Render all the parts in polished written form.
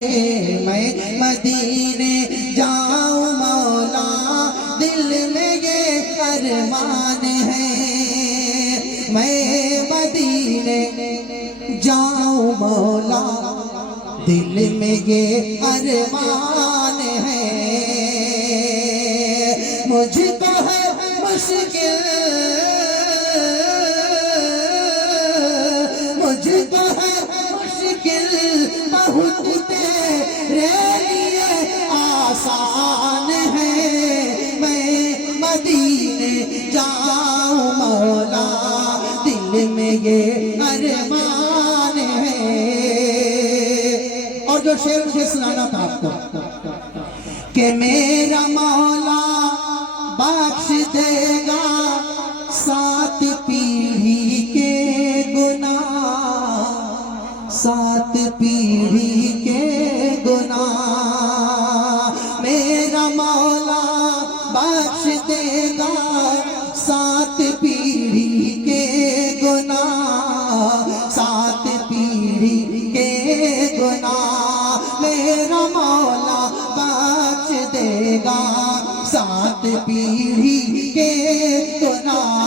میں مدینے جاؤں مولا، دل میں یہ ارمان ہے۔ میں مدینے جاؤں مولا، دل میں یہ ارمان ہے۔ مجھ کو ہے مشکل، مجھ کو ہے مشکل، بہت تیرے لیے آسان ہے۔ میں مدینے جاؤں مولا، دل میں یہ ارمان ہے۔ اور جو شعر مجھے سنانا تھا آپ کو کہ میرا مولا بخش دے گا 7 پیڑھی کے گناہ، 7 پیڑھی کے گناہ۔ میرا مولا بخش دے گا 7 پیڑھی کے گناہ، 7 پیڑھی کے گناہ۔ میرا مولا بخش دے گا 7 پیڑھی کے گناہ۔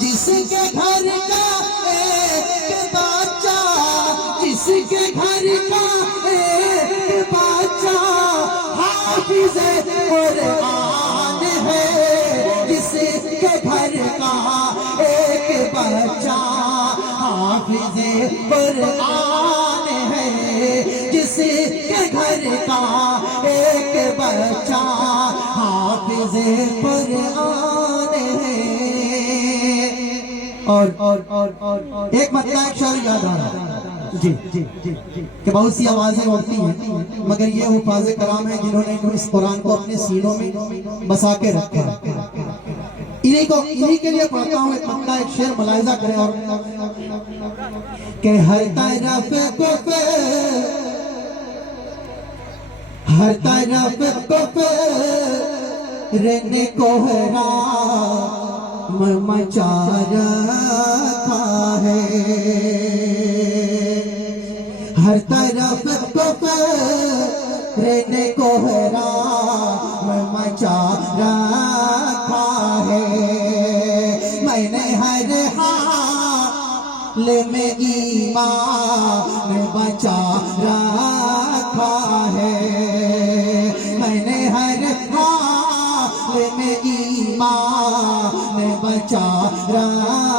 جس کے گھر کا ایک بچہ، جس کے گھر کا ایک بچہ حافظ قرآن ہے، جس کے گھر کا ایک بچہ حافظ قرآن ہے، جس کے گھر کا ایک بچہ حافظ قرآن ہے۔ اور ایک مطلب ایک شعر یاد آ رہا جی کہ بہت سی آوازیں اڑتی ہیں، مگر یہ حفاظ کرام ہیں جنہوں نے اس قرآن کو اپنے سینوں میں بسا کے رکھا ہے۔ انہی کے لیے پڑھتا ہوں ایک مطلب ایک شعر، ملاحظہ کریں۔ اور کہ ہر طرف کفر، ہر طرف کفر نے کوہرام مچا رکھا ہے۔ ہر طرف کفر نے کوہرام مچا رکھا ہے۔ میں نے ہر حال میں ایمان بچا رکھا ہے۔ میں نے ہر حال میں ایمان بچا رکھا